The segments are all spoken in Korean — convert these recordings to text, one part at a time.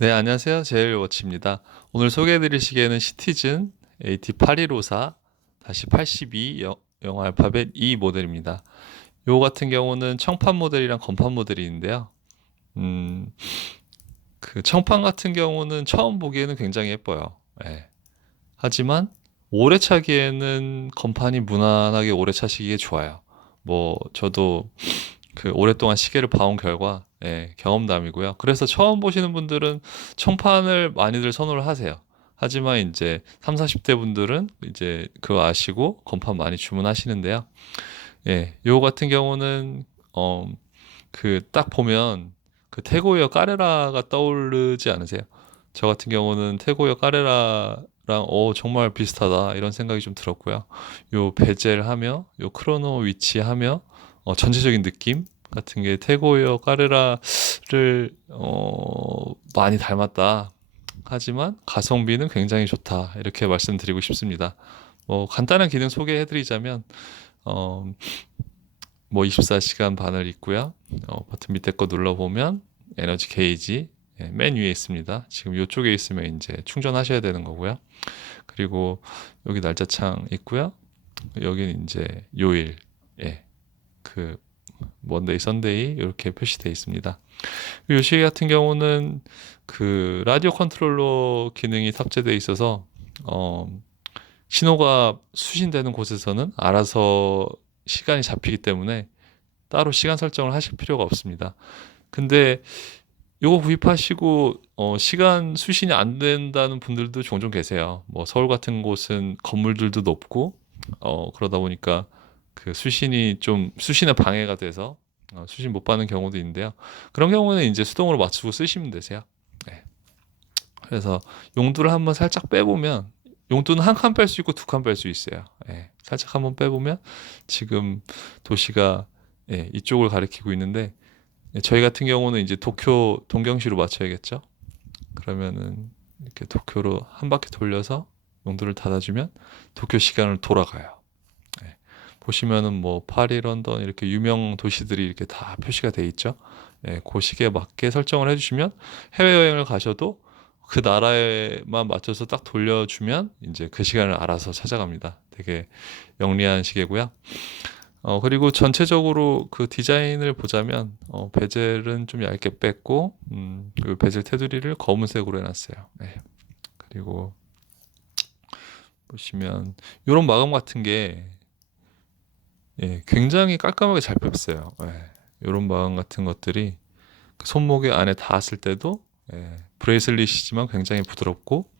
네, 안녕하세요. 제일워치입니다. 오늘 소개해드릴 시계는 시티즌 AT8154-82 영어 알파벳 E 모델입니다. 요 같은 경우는 청판 모델이랑 건판 모델이 있는데요. 음, 그 청판 같은 경우는 처음 보기에는 굉장히 예뻐요. 예. 하지만 오래 차기에는 건판이 무난하게 오래 차시기에 좋아요. 뭐 저도 그 오랫동안 시계를 봐온 결과 경험담이고요. 그래서 처음 보시는 분들은 청판을 많이들 선호를 하세요. 하지만 이제 3, 40대 분들은 이제 그거 아시고 건판 많이 주문하시는데요. 요 같은 경우는 그 딱 보면 그 태고이어 까레라가 떠오르지 않으세요? 저 같은 경우는 태고이어 까레라랑 정말 비슷하다 이런 생각이 좀 들었고요. 요 베젤 하며 요 크로노 위치하며 전체적인 느낌 같은 게 태고이어 까레라를 많이 닮았다. 하지만 가성비는 굉장히 좋다. 이렇게 말씀드리고 싶습니다. 뭐 간단한 기능 소개해드리자면 어, 뭐 24시간 바늘 있고요. 버튼 밑에 거 눌러보면 에너지 게이지 맨 위에 있습니다. 지금 이쪽에 있으면 이제 충전하셔야 되는 거고요. 그리고 여기 날짜창 있고요. 여기는 이제 요일, 그 먼데이, 선데이 이렇게 표시되어 있습니다. 이 시계 같은 경우는 그 라디오 컨트롤러 기능이 탑재되어 있어서 어, 신호가 수신되는 곳에서는 알아서 시간이 잡히기 때문에 따로 시간 설정을 하실 필요가 없습니다. 근데 요거 구입하시고 시간 수신이 안 된다는 분들도 종종 계세요. 뭐 서울 같은 곳은 건물들도 높고 그러다 보니까 그 수신에 방해가 돼서 수신 못 받는 경우도 있는데요. 그런 경우는 이제 수동으로 맞추고 쓰시면 되세요. 네. 그래서 용두를 한번 살짝 빼보면 용두는 한 칸 뺄 수 있고 두 칸 뺄 수 있어요. 살짝 한번 빼보면 지금 도시가 이쪽을 가리키고 있는데 저희 같은 경우는 이제 도쿄 동경시로 맞춰야겠죠. 그러면은 이렇게 도쿄로 한 바퀴 돌려서 용도를 닫아주면 도쿄 시간을 돌아가요. 예. 보시면은 뭐 파리, 런던 이렇게 유명 도시들이 이렇게 다 표시가 돼 있죠. 그 시기에 맞게 설정을 해주시면 해외여행을 가셔도 그 나라에만 맞춰서 딱 돌려주면 이제 그 시간을 알아서 찾아갑니다. 되게 영리한 시계고요. 그리고 전체적으로 그 디자인을 보자면, 베젤은 좀 얇게 뺐고, 그 베젤 테두리를 검은색으로 해놨어요. 네. 그리고 보시면, 이런 마감 같은 게, 굉장히 깔끔하게 잘 뺐어요. 이런 마감 같은 것들이 그 손목에 안에 닿았을 때도, 브레이슬릿이지만 굉장히 부드럽고,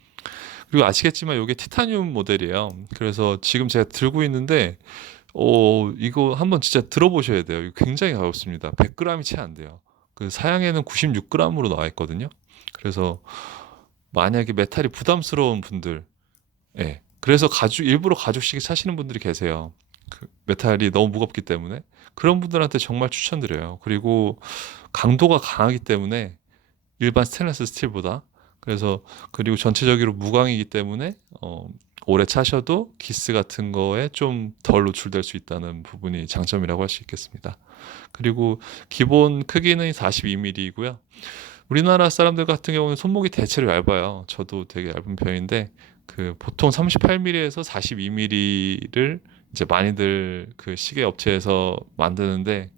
그리고 아시겠지만 이게 티타늄 모델이에요. 그래서 지금 제가 들고 있는데, 이거 한번 진짜 들어보셔야 돼요. 이거 굉장히 가볍습니다. 100g이 채 안 돼요. 그 사양에는 96g으로 나와 있거든요. 그래서 만약에 메탈이 부담스러운 분들, 그래서 일부러 가죽식이 사시는 분들이 계세요. 그 메탈이 너무 무겁기 때문에. 그런 분들한테 정말 추천드려요. 그리고 강도가 강하기 때문에 일반 스테인리스 스틸보다. 그래서 그리고 전체적으로 무광이기 때문에 오래 차셔도 기스 같은 거에 좀 덜 노출될 수 있다는 부분이 장점이라고 할 수 있겠습니다. 그리고 기본 크기는 42mm이고요. 우리나라 사람들 같은 경우는 손목이 대체로 얇아요. 저도 되게 얇은 편인데 그 보통 38mm에서 42mm를 이제 많이들 그 시계 업체에서 만드는데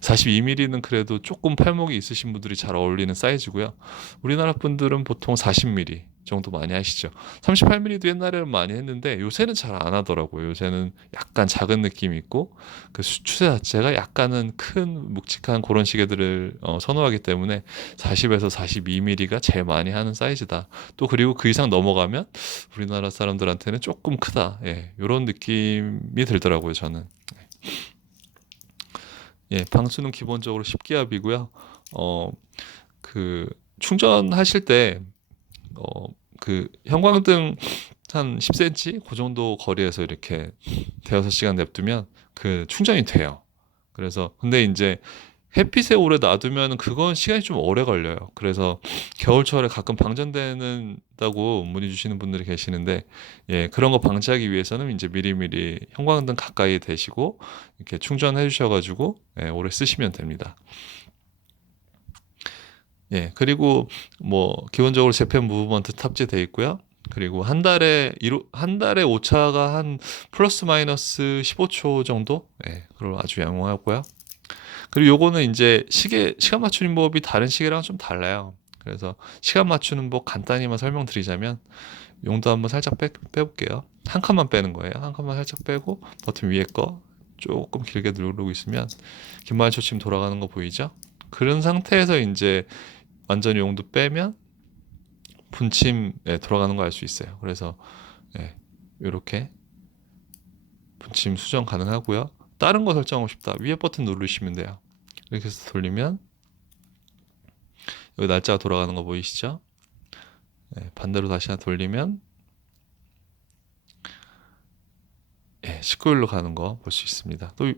42mm는 그래도 조금 팔목이 있으신 분들이 잘 어울리는 사이즈고요. 우리나라 분들은 보통 40mm 정도 많이 하시죠. 38mm도 옛날에는 많이 했는데 요새는 잘 안 하더라고요. 요새는 약간 작은 느낌이 있고 그 추세 자체가 약간은 큰 묵직한 그런 시계들을 선호하기 때문에 40에서 42mm가 제일 많이 하는 사이즈다. 또 그리고 그 이상 넘어가면 우리나라 사람들한테는 조금 크다. 이런 느낌이 들더라고요, 저는. 방수는 기본적으로 10기압이고요. 어, 그 충전하실 때 그 형광등 한 10cm 그 정도 거리에서 이렇게 대여섯 시간 냅두면 그 충전이 돼요. 그래서 근데 이제 햇빛에 오래 놔두면 그건 시간이 좀 오래 걸려요. 그래서 겨울철에 가끔 방전되는다고 문의 주시는 분들이 계시는데, 그런 거 방지하기 위해서는 이제 미리미리 형광등 가까이 대시고 이렇게 충전해 주셔가지고 오래 쓰시면 됩니다. 예, 그리고 뭐 기본적으로 재팬 무브먼트 탑재되어 있고요. 그리고 한 달에 오차가 한 플러스 마이너스 15초 정도? 예, 그걸 아주 양호하고요. 그리고 요거는 이제 시간 맞추는 법이 다른 시계랑 좀 달라요. 그래서 시간 맞추는 법 간단히만 설명드리자면 용도 한번 살짝 빼볼게요. 한 칸만 빼는 거예요. 한 칸만 살짝 빼고 버튼 위에 거 조금 길게 누르고 있으면 긴말 초침 돌아가는 거 보이죠? 그런 상태에서 이제 완전히 용도 빼면 분침에 돌아가는 거 알 수 있어요. 그래서 예, 이렇게 분침 수정 가능하고요. 다른 거 설정하고 싶다. 위에 버튼 누르시면 돼요. 이렇게 해서 돌리면 여기 날짜가 돌아가는 거 보이시죠? 예, 반대로 다시 하나 돌리면 예, 19일로 가는 거 볼 수 있습니다. 또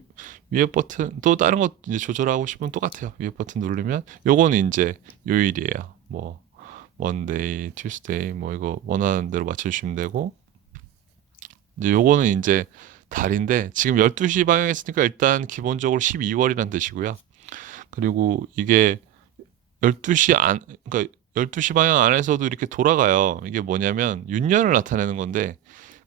위에 버튼 또 다른 거 이제 조절하고 싶으면 똑같아요. 위에 버튼 누르면 요거는 이제 요일이에요. 뭐 먼데이, 튜스데이 뭐 이거 원하는 대로 맞춰주시면 되고 이제 요거는 이제 달인데 지금 12시 방향 했으니까 일단 기본적으로 12월이란 뜻이고요. 그리고 이게 12시 그러니까 12시 방향 안에서도 이렇게 돌아가요. 이게 뭐냐면 윤년을 나타내는 건데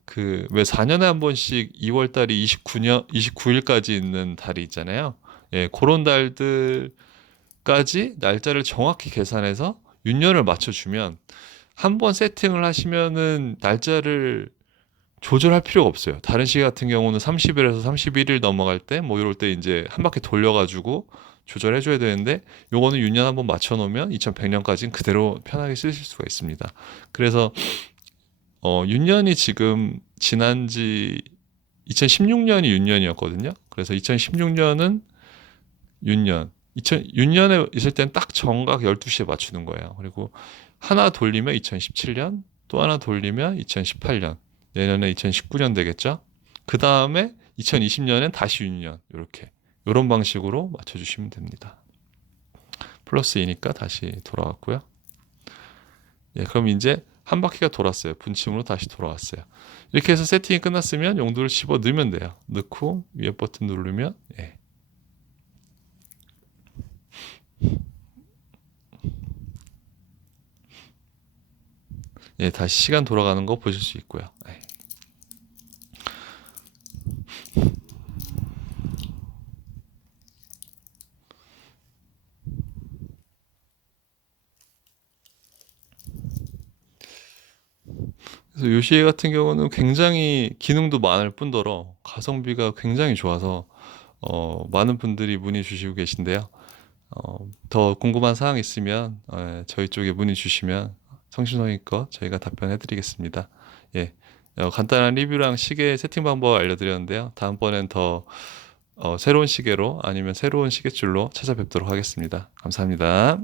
그 왜 4년에 한 번씩 2월 달이 29일까지 있는 달이 있잖아요. 예, 그런 달들까지 날짜를 정확히 계산해서 윤년을 맞춰주면 한 번 세팅을 하시면은 날짜를 조절할 필요가 없어요. 다른 시계 같은 경우는 30일에서 31일 넘어갈 때 뭐 이럴 때 이제 한 바퀴 돌려가지고 조절해 줘야 되는데 요거는 윤년 한번 맞춰 놓으면 2100년까지는 그대로 편하게 쓰실 수가 있습니다. 그래서 윤년이 지금 지난지 2016년이 윤년이었거든요. 그래서 2016년은 윤년에 있을 땐 딱 정각 12시에 맞추는 거예요. 그리고 하나 돌리면 2017년, 또 하나 돌리면 2018년, 내년에 2019년 되겠죠? 그 다음에 2020년엔 다시 윤년, 이렇게. 이런 방식으로 맞춰주시면 됩니다. 플러스 2니까 다시 돌아왔고요. 예, 그럼 이제 한 바퀴가 돌았어요. 분침으로 다시 돌아왔어요. 이렇게 해서 세팅이 끝났으면 용도를 집어 넣으면 돼요. 넣고 위에 버튼 누르면 예. 예, 다시 시간 돌아가는 거 보실 수 있고요. 예. 그래서 요 시계 같은 경우는 굉장히 기능도 많을 뿐더러 가성비가 굉장히 좋아서 많은 분들이 문의 주시고 계신데요. 더 궁금한 사항 있으면 저희 쪽에 문의 주시면 성심성의껏 저희가 답변해 드리겠습니다. 예, 간단한 리뷰랑 시계 세팅 방법 알려드렸는데요. 다음번엔 더 새로운 시계로 아니면 새로운 시계줄로 찾아뵙도록 하겠습니다. 감사합니다.